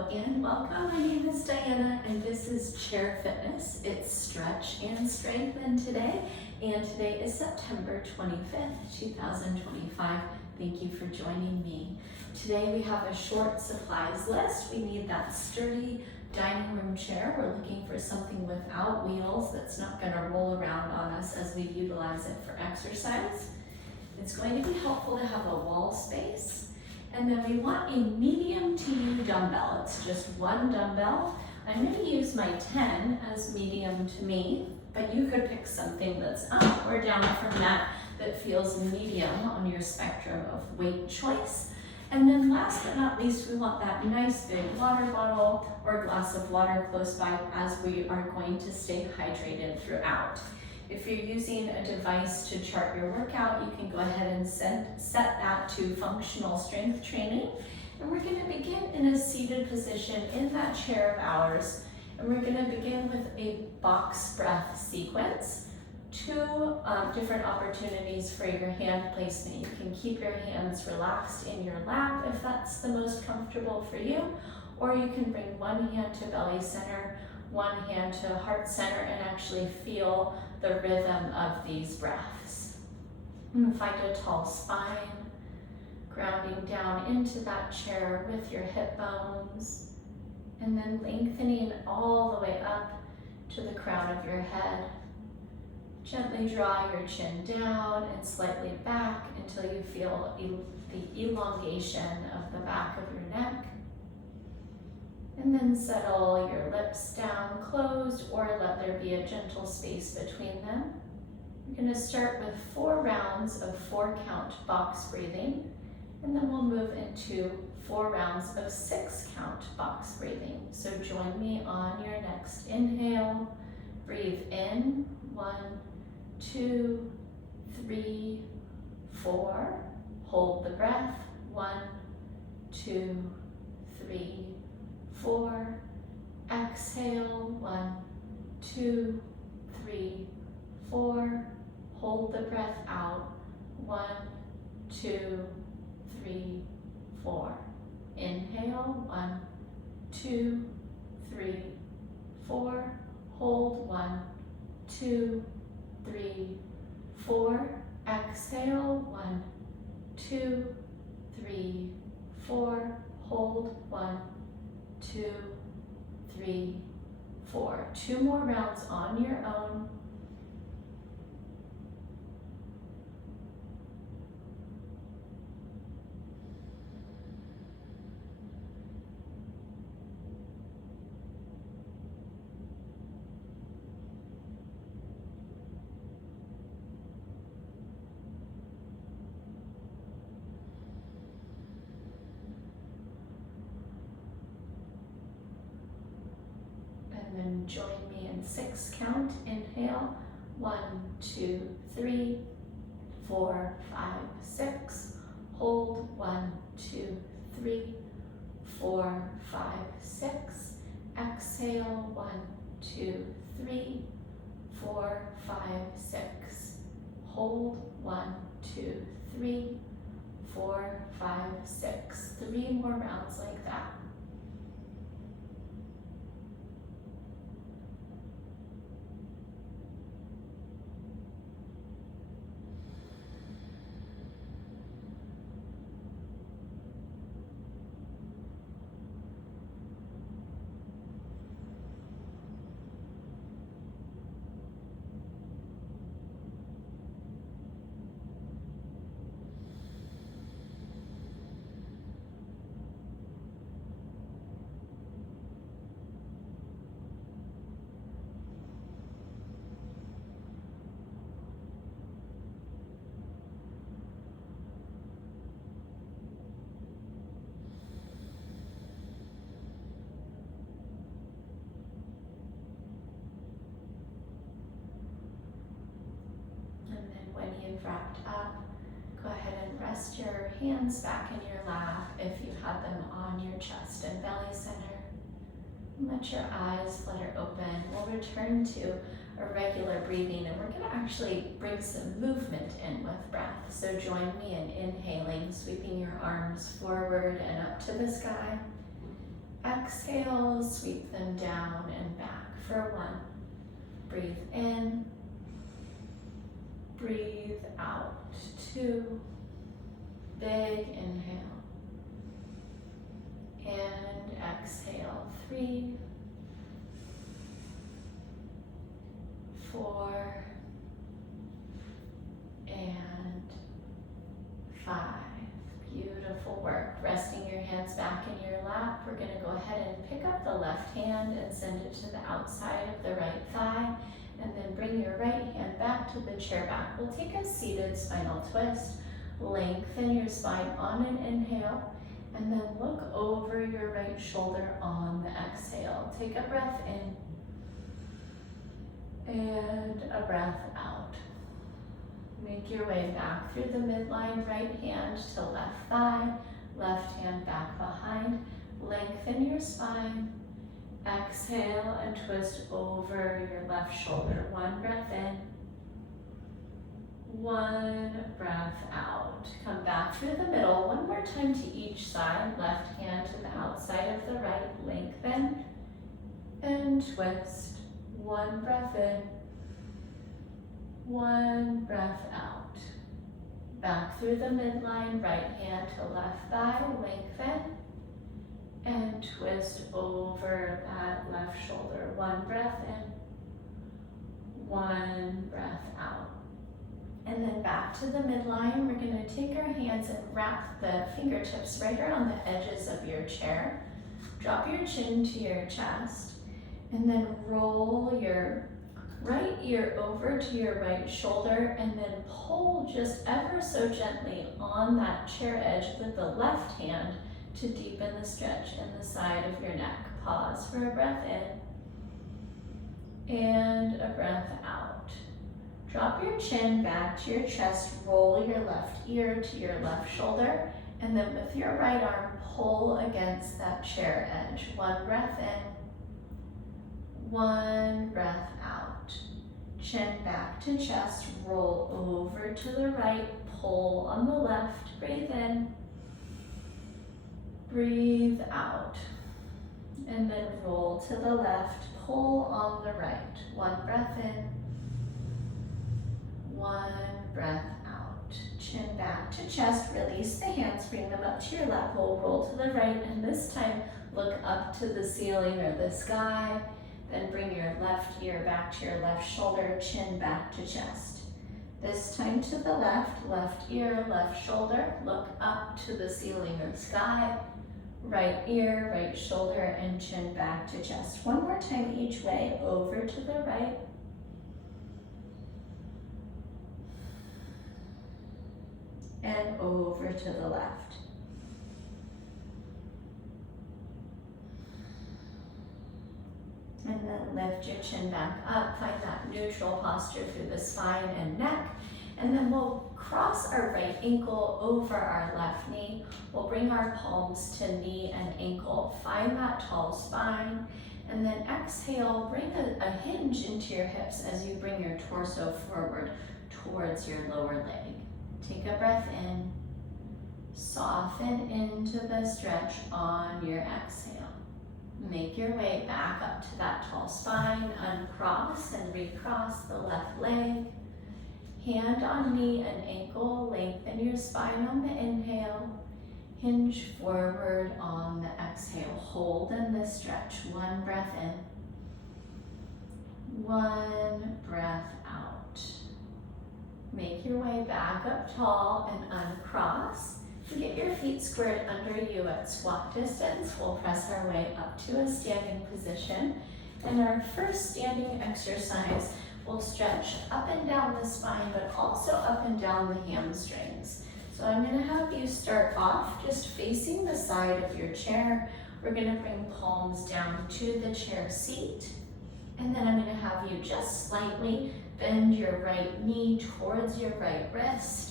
Hello and welcome. My name is Diana and this is Chair Fitness. It's stretch and strengthen today, and today is September 25th, 2025. Thank you for joining me. Today we have a short supplies list. We need that sturdy dining room chair. We're looking for something without wheels that's not going to roll around on us as we utilize it for exercise. It's going to be helpful to have a wall space. And then we want a medium to U dumbbell. It's just one dumbbell. I'm going to use my 10 as medium to me, but you could pick something that's up or down from that that feels medium on your spectrum of weight choice. And then last but not least, we want that nice big water bottle or glass of water close by as we are going to stay hydrated throughout. If you're using a device to chart your workout, you can go ahead and set that to functional strength training. And we're going to begin in a seated position in that chair of ours. And we're going to begin with a box breath sequence. Two different opportunities for your hand placement. You can keep your hands relaxed in your lap if that's the most comfortable for you, or you can bring one hand to belly center, one hand to heart center, and actually feel the rhythm of these breaths. And find a tall spine, grounding down into that chair with your hip bones, and then lengthening all the way up to the crown of your head. Gently draw your chin down and slightly back until you feel the elongation of the back of your neck. And then settle your lips down closed, or let there be a gentle space between them. We're going to start with 4 rounds of 4 count box breathing, and then we'll move into 4 rounds of 6 count box breathing. So join me on your next inhale. Breathe in, 1, 2, 3, 4. Hold the breath, 1, 2, 3, 4. Exhale, 1, 2, 3, 4. Hold the breath out, 1, 2, 3, 4. Inhale, 1, 2, 3, 4. Hold, 1, 2, 3, 4. Exhale, 1, 2, 3, 4. Hold, 1, 2, 3, 4. 2 more rounds on your own. And then join me in 6 count. Inhale, 1, 2, 3, 4, 5, 6. Hold, 1, 2, 3, 4, 5, 6. Exhale, 1, 2, 3, 4, 5, 6. Hold, 1, 2, 3, 4, 5, 6. 3 more rounds like that. When you've wrapped up, go ahead and rest your hands back in your lap if you have them on your chest and belly center. Let your eyes flutter open. We'll return to a regular breathing, and we're going to actually bring some movement in with breath. So join me in inhaling, sweeping your arms forward and up to the sky. Exhale. exhale, sweep them down and back for 1. Breathe in, breathe out, 2. Big inhale. And exhale, 3, 4, and 5. Beautiful work. Resting your hands back in your lap. We're going to go ahead and pick up the left hand and send it to the outside of the right thigh. And then bring your right hand back to the chair back. We'll take a seated spinal twist. Lengthen your spine on an inhale. And then look over your right shoulder on the exhale. Take a breath in. And a breath out. Make your way back through the midline, right hand to left thigh, left hand back behind. Lengthen your spine. Exhale and twist over your left shoulder. 1 breath in. 1 breath out. Come back through the middle. 1 more time to each side. Left hand to the outside of the right. Lengthen and twist. 1 breath in. 1 breath out. Back through the midline, right hand to left thigh, lengthen, and twist over that left shoulder. 1 breath in, 1 breath out. And then back to the midline, we're gonna take our hands and wrap the fingertips right around the edges of your chair. Drop your chin to your chest, and then roll your right ear over to your right shoulder, and then pull just ever so gently on that chair edge with the left hand to deepen the stretch in the side of your neck. Pause for a breath in and a breath out. Drop your chin back to your chest, roll your left ear to your left shoulder, and then with your right arm, pull against that chair edge. 1 breath in, 1 breath out. Chin back to chest, roll over to the right, pull on the left, breathe in, breathe out, and then roll to the left, pull on the right. 1 breath in, 1 breath out. Chin back to chest, release the hands, bring them up to your lap, we'll roll to the right, and this time look up to the ceiling or the sky. Then bring your left ear back to your left shoulder, chin back to chest. This time to the left, left ear, left shoulder, look up to the ceiling or sky, right ear, right shoulder, and chin back to chest. 1 more time each way, over to the right, and over to the left. And then lift your chin back up, find that neutral posture through the spine and neck. And then we'll cross our right ankle over our left knee. We'll bring our palms to knee and ankle. Find that tall spine. And then exhale, bring a hinge into your hips as you bring your torso forward towards your lower leg. Take a breath in. Soften into the stretch on your exhale. Make your way back up to that tall spine, uncross and recross the left leg. Hand on knee and ankle, lengthen your spine on the inhale. Hinge forward on the exhale. Hold in this stretch. 1 breath in. 1 breath out. Make your way back up tall and uncross. Get your feet squared under you at squat distance. We'll press our way up to a standing position. And our first standing exercise will stretch up and down the spine, but also up and down the hamstrings. So I'm going to have you start off just facing the side of your chair. We're going to bring palms down to the chair seat. And then I'm going to have you just slightly bend your right knee towards your right wrist.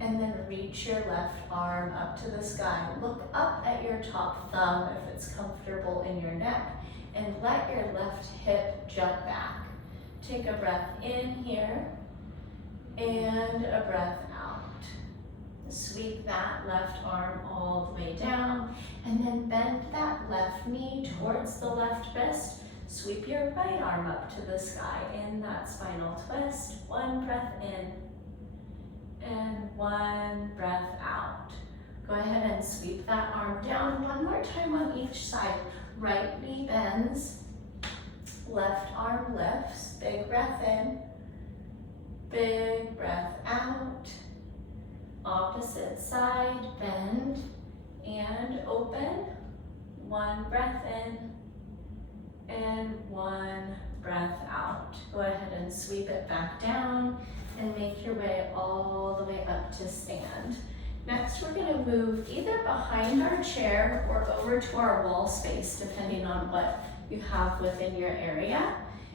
And then reach your left arm up to the sky. Look up at your top thumb if it's comfortable in your neck, and let your left hip jut back. Take a breath in here, and a breath out. Sweep that left arm all the way down, and then bend that left knee towards the left wrist. Sweep your right arm up to the sky in that spinal twist. One breath in, and one breath out. Go ahead and sweep that arm down one more time on each side. Right knee bends, left arm lifts. Big breath in, big breath out. Opposite side, bend and open. One breath in and one breath out. Go ahead and sweep it back down and make your way all the way up to stand. Next, we're going to move either behind our chair or over to our wall space, depending on what you have within your area.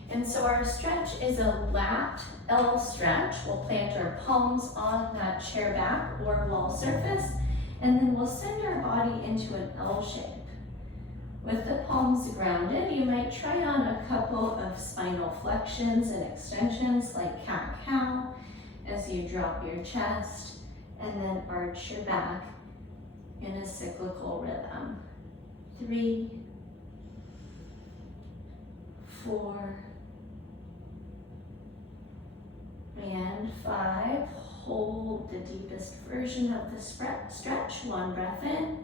And so our stretch is a lat L stretch. We'll plant our palms on that chair back or wall surface, and then we'll send our body into an L shape. With the palms grounded, you might try on a couple of spinal flexions and extensions like cat-cow as you drop your chest and then arch your back in a cyclical rhythm. 3, 4, and 5. Hold the deepest version of the stretch. One breath in,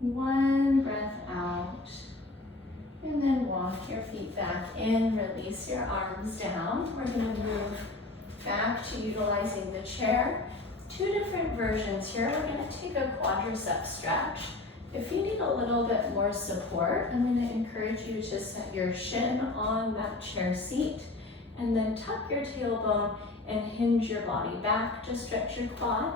one breath out, and then walk your feet back in. Release your arms down. We're going to move back to utilizing the chair. 2 different versions here. We're going to take a quadricep stretch. If you need a little bit more support, I'm going to encourage you to set your shin on that chair seat and then tuck your tailbone and hinge your body back to stretch your quad.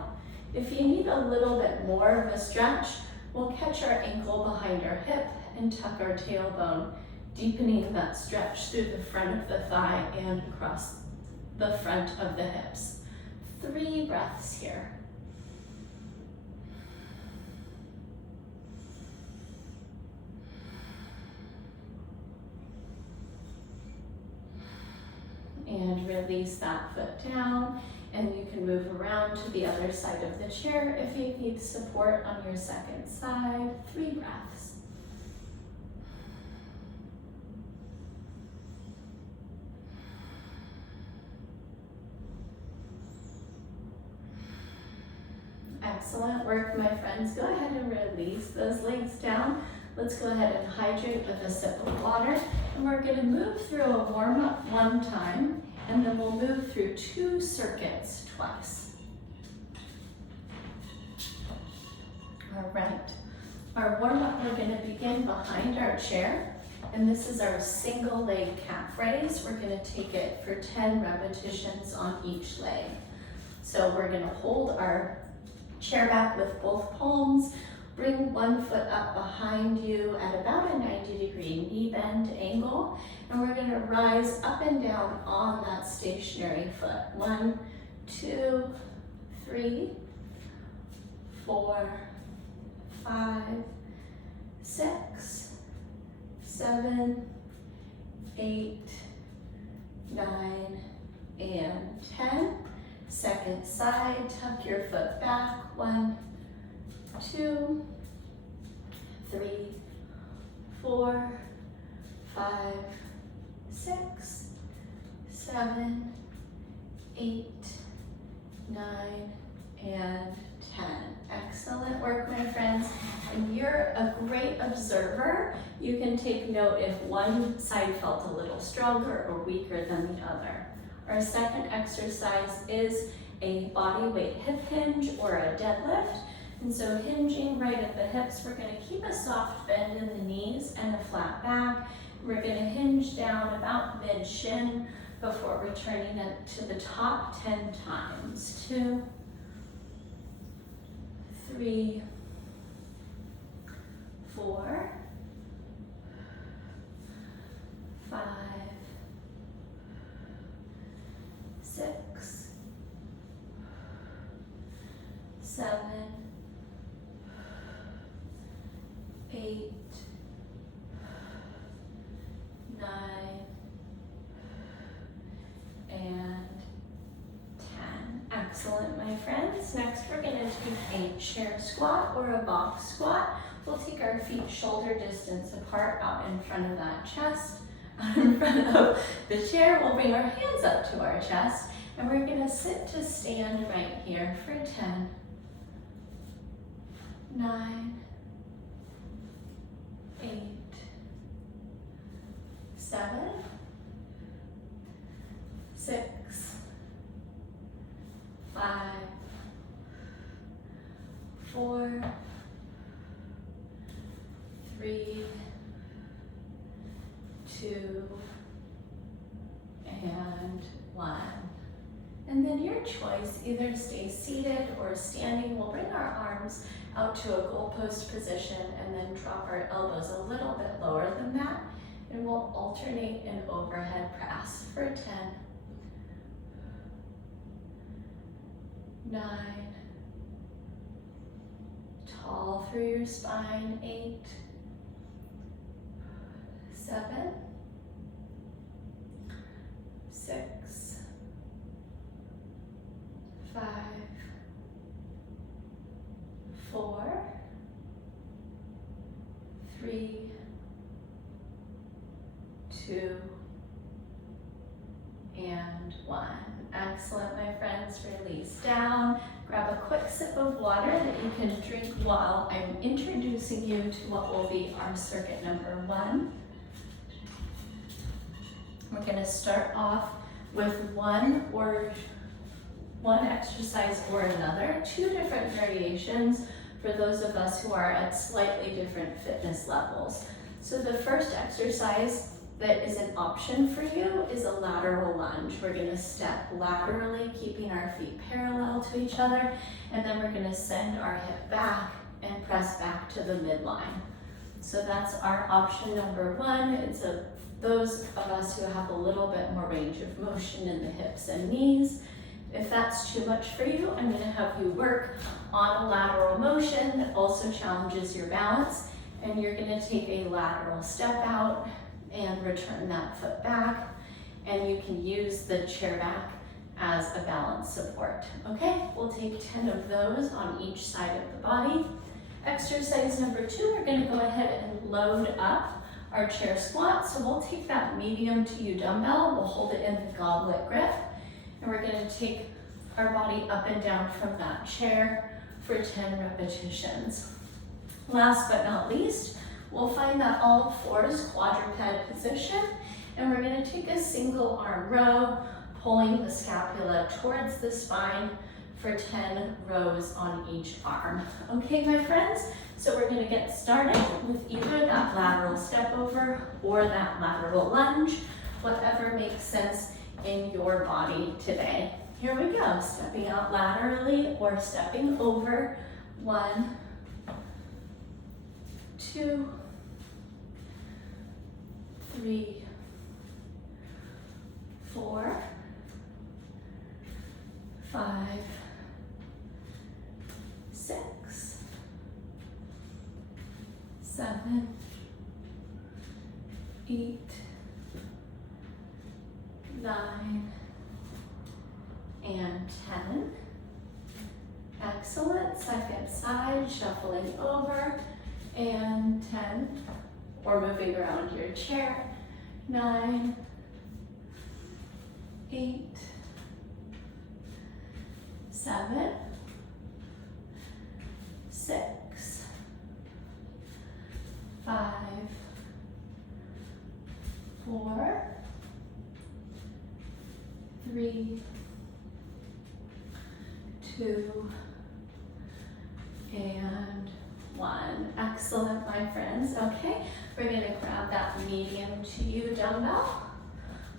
If you need a little bit more of a stretch, we'll catch our ankle behind our hip and tuck our tailbone, deepening that stretch through the front of the thigh and across the front of the hips. 3 breaths here. And release that foot down, and you can move around to the other side of the chair if you need support on your second side. 3 breaths. Excellent work, my friends. Go ahead and release those legs down. Let's go ahead and hydrate with a sip of water. And we're going to move through a warm-up one time, and then we'll move through 2 circuits twice. All right. Our warm-up, we're going to begin behind our chair. And this is our single leg calf raise. We're going to take it for 10 repetitions on each leg. So we're going to hold our chair back with both palms. Bring one foot up behind you at about a 90-degree knee bend angle, and we're going to rise up and down on that stationary foot. 1, 2, 3, 4, 5, 6, 7, 8, 9, and 10. Second side, tuck your foot back. 1, 2, 3, 4, 5, 6, 7, 8, 9, and 10. Excellent work, my friends. And you're a great observer. You can take note if one side felt a little stronger or weaker than the other. Our second exercise is a body weight hip hinge or a deadlift. And so hinging right at the hips, we're going to keep a soft bend in the knees and a flat back. We're going to hinge down about mid-shin before returning it to the top 10 times. 2, 3, 4, 5, 6, 7, 8, 9, and 10. Excellent, my friends. Next, we're gonna take a chair squat or a box squat. We'll take our feet shoulder distance apart out in front of that chest, out in front of the chair. We'll bring our hands up to our chest, and we're gonna sit to stand right here for 10, 9, 8, 7, 6, 5, 4, 3, 2, and 1. And then your choice, either stay seated or standing. We'll bring our arms out to a goalpost position and then drop our elbows a little bit lower than that. And we'll alternate an overhead press for 10, 9, tall through your spine, 8, 7, 6, 5, 4, 3, 2, and 1. Excellent, my friends. Release down. Grab a quick sip of water that you can drink while I'm introducing you to what will be our circuit number 1. We're going to start off with one exercise or another, 2 different variations for those of us who are at slightly different fitness levels. So the first exercise that is an option for you is a lateral lunge. We're going to step laterally, keeping our feet parallel to each other, and then we're going to send our hip back and press back to the midline. So that's our option number 1. It's those of us who have a little bit more range of motion in the hips and knees. If that's too much for you, I'm going to have you work on a lateral motion that also challenges your balance, and you're going to take a lateral step out and return that foot back, and you can use the chair back as a balance support. Okay, we'll take 10 of those on each side of the body. Exercise number 2, we're going to go ahead and load up our chair squat. So we'll take that medium to you dumbbell, we'll hold it in the goblet grip, and we're going to take our body up and down from that chair for 10 repetitions. Last but not least, we'll find that all fours quadruped position, and we're going to take a single arm row, pulling the scapula towards the spine for 10 rows on each arm. Okay, my friends, so we're going to get started with either that lateral step over or that lateral lunge, whatever makes sense in your body today. Here we go, stepping out laterally or stepping over. 1, 2, 3, 4, 5, 6, 7, 8, 9, and 10. Excellent. Second side, shuffling over, and 10, or moving around your chair. 9, 8, 7, 6, 5, 4, 3, 2, and 1. Excellent, my friends. Okay, we're going to grab that medium to you dumbbell.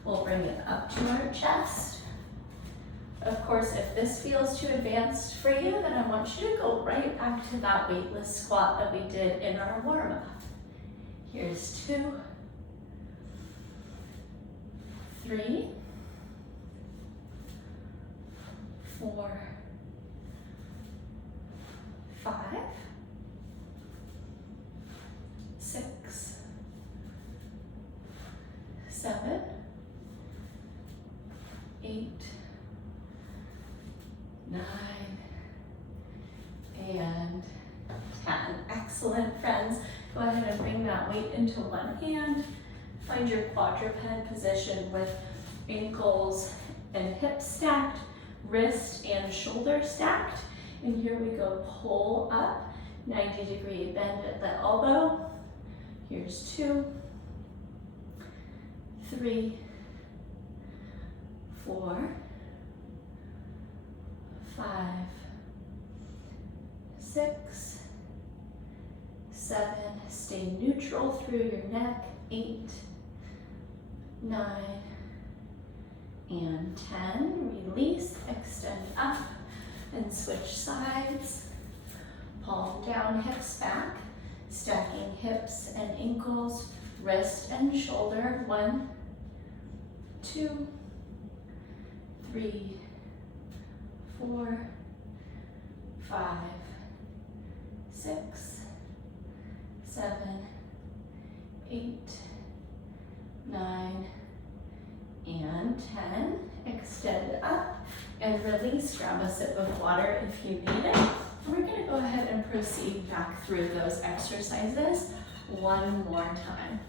We'll bring it up to our chest. Of course, if this feels too advanced for you, then I want you to go right back to that weightless squat that we did in our warm-up. Here's 2, 3, 4, 5, 6, 7, 8, 9, that weight into one hand. Find your quadruped position with ankles and hips stacked, wrist and shoulder stacked. And here we go, pull up, 90-degree bend at the elbow. Here's 2, 3, 4, 5, 6, 7, stay neutral through your neck, 8, 9, and 10. Release, extend up, and switch sides. Palm down, hips back, stacking hips and ankles, wrist and shoulder. 1, 2, 3, 4, 5, 6, 7, 8, 9, and 10. Extend up and release. Grab a sip of water if you need it. And we're going to go ahead and proceed back through those exercises one more time.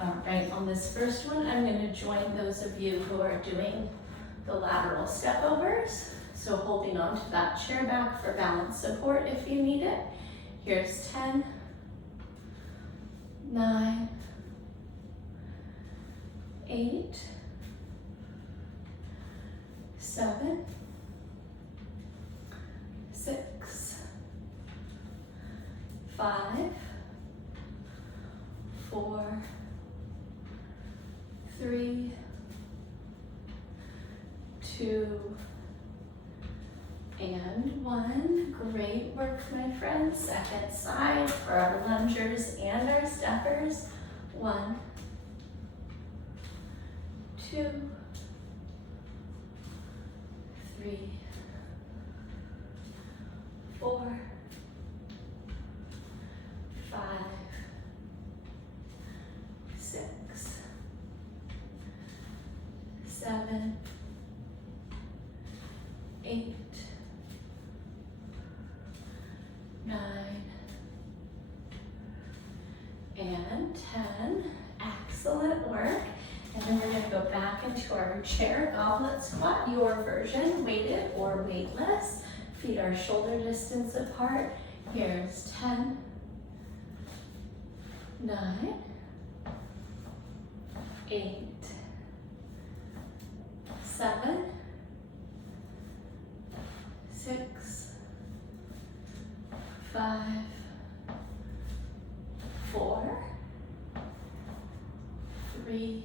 All right, on this first one, I'm going to join those of you who are doing the lateral step overs. So holding on to that chair back for balance support if you need it. Here's 10, 9, 8, 7, 6, 5, 4, 3, 2, and 1. Great work, my friends. Second side for our lungers and our steppers. 1, 2, 3, 4, 5, 6, 7, 8, 9, and 10. Excellent work. And then we're going to go back into our chair goblet squat, your version, weighted or weightless. Feet are shoulder distance apart. Here's 10, 9, 8, 7, 6, 5, 4, 3,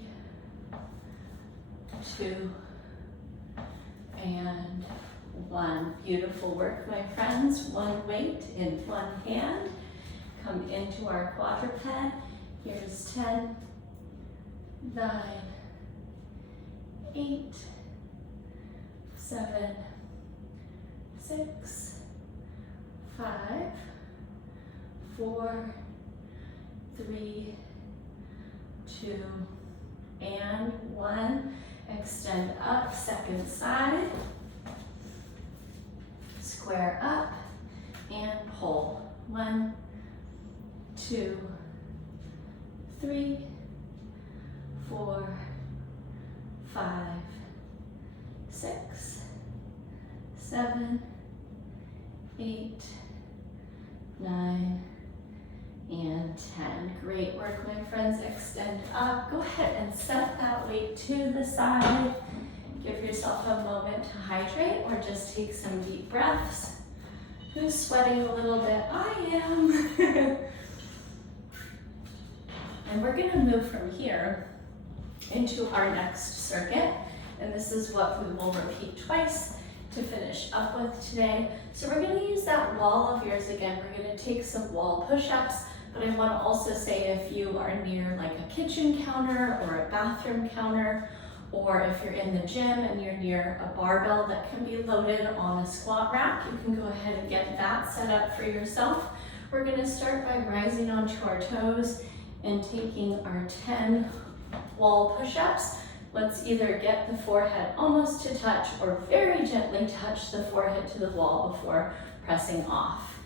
2, and 1. Beautiful work, my friends. One weight in one hand. Come into our quadruped. Here's 10, 9, 8, 7, 6, 5, 4, 3, 2, and 1. Extend up, second side. Square up and pull. 1, 2, 3, 4, 5, 6, 7, 8, 9, and 10. Great work, my friends. Extend up. Go ahead and set that weight to the side. Give yourself a moment to hydrate or just take some deep breaths. Who's sweating a little bit? I am. And we're going to move from here into our next circuit. And this is what we will repeat twice to finish up with today. So we're going to use that wall of yours again. We're going to take some wall push-ups. But I want to also say if you are near like a kitchen counter or a bathroom counter, or if you're in the gym and you're near a barbell that can be loaded on a squat rack, you can go ahead and get that set up for yourself. We're going to start by rising onto our toes and taking our 10 wall push-ups. Let's either get the forehead almost to touch or very gently touch the forehead to the wall before pressing off.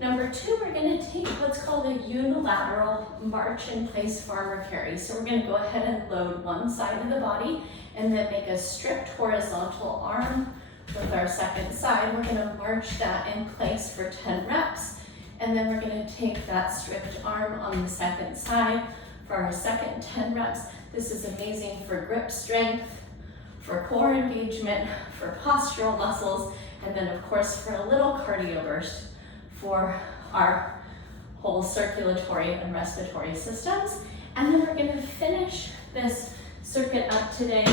Number 2, we're going to take what's called a unilateral march in place farmer carry. So we're going to go ahead and load one side of the body and then make a strict horizontal arm with our second side. We're going to march that in place for 10 reps. And then we're going to take that strict arm on the second side for our second 10 reps. This is amazing for grip strength, for core engagement, for postural muscles, and then of course for a little cardio burst for our whole circulatory and respiratory systems. And then we're going to finish this circuit up today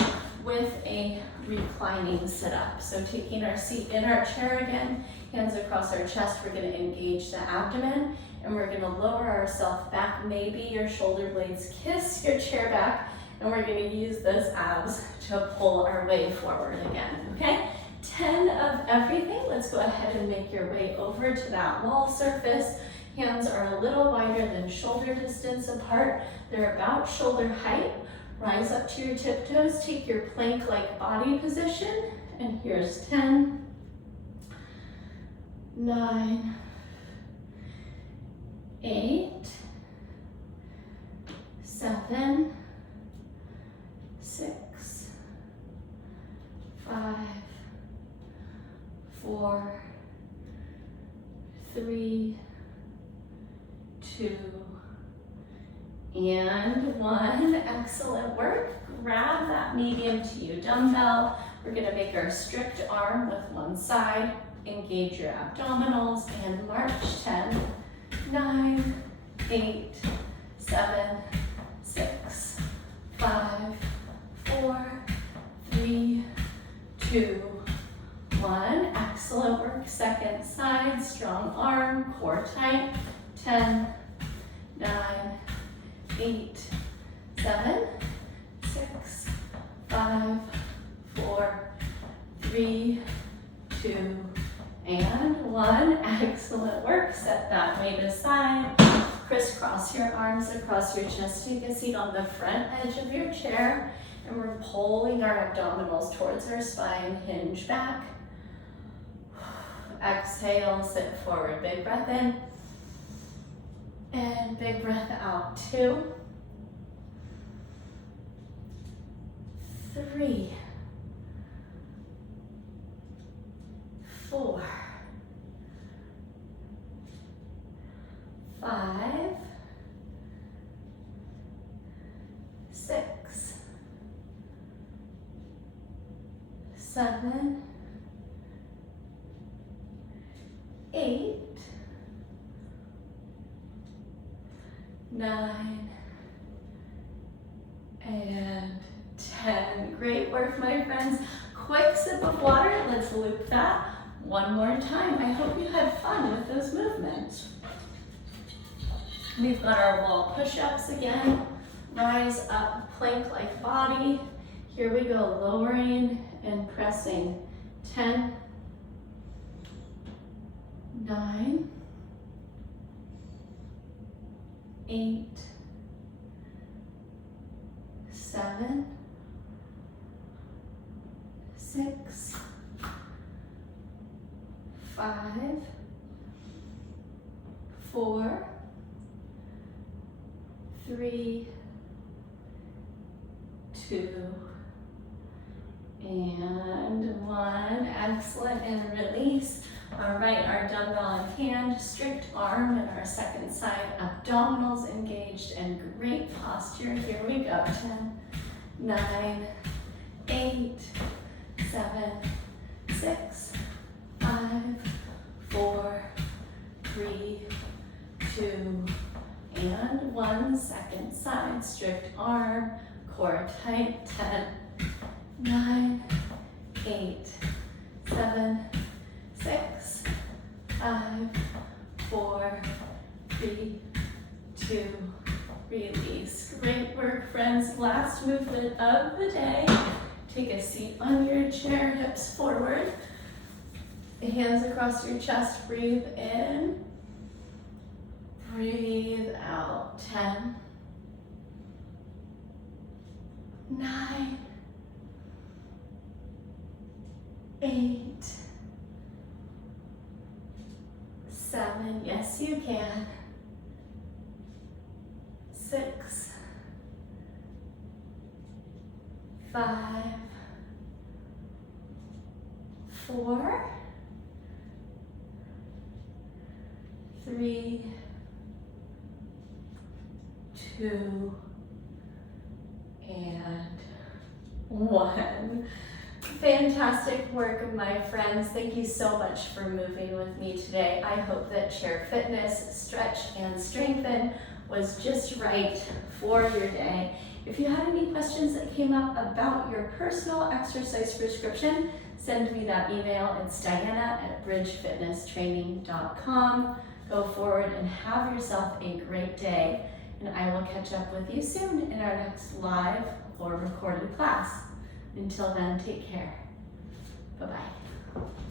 with a reclining sit-up. So taking our seat in our chair again, hands across our chest, we're going to engage the abdomen and we're going to lower ourselves back. Maybe your shoulder blades kiss your chair back, and we're going to use those abs to pull our way forward again, okay? 10 of everything. Let's go ahead and make your way over to that wall surface. Hands are a little wider than shoulder distance apart. They're about shoulder height. Rise up to your tiptoes, take your plank-like body position, and here's 10, 9, 8, 7, 6, 5, 4, 3, 2, and 1. Excellent work. Grab that medium to you dumbbell. We're going to make our strict arm with one side. Engage your abdominals and march. 10, 9, 8, 7, 6, 5, 4, 3, 2, 1. Excellent work. Second side, strong arm, core tight. 10, 9, 8, 7, 6, 5, 4, 3, 2, and 1. Excellent work. Set that weight aside. Crisscross your arms across your chest. Take a seat on the front edge of your chair, and we're pulling our abdominals towards our spine. Hinge back. Exhale, sit forward. Big breath in. And big breath out. 2, 3, 4, 5, 6, 7, 8, 9, and 10. Great work, my friends. Quick sip of water. Let's loop that one more time. I hope you had fun with those movements. We've got our wall push-ups again. Rise up, plank-like body. Here we go, lowering and pressing. 10, 9, 8, 7, 6, 5, 4, 3, 2, and 1. Excellent, and release. All right, our dumbbell in hand, strict arm, and our second side, abdominals engaged, and great posture. Here we go. 10, 9, 8, 7, 6, 5, 4, 3, 2, and 1. Second side, strict arm, core tight. 10, 9, 8, 7, 6, 5, 4, 3, 2, release. Great work, friends. Last movement of the day. Take a seat on your chair, hips forward. Hands across your chest, breathe in. Breathe out. 10, 9, 8, 7, yes you can. 6, 5, 4, 3, 2, and 1. Fantastic work, my friends. Thank you so much for moving with me today. I hope that chair fitness, stretch, and strengthen was just right for your day. If you had any questions that came up about your personal exercise prescription, send me that email. It's diana@bridgefitnesstraining.com. Go forward and have yourself a great day, and I will catch up with you soon in our next live or recorded class. Until then, take care. Bye-bye.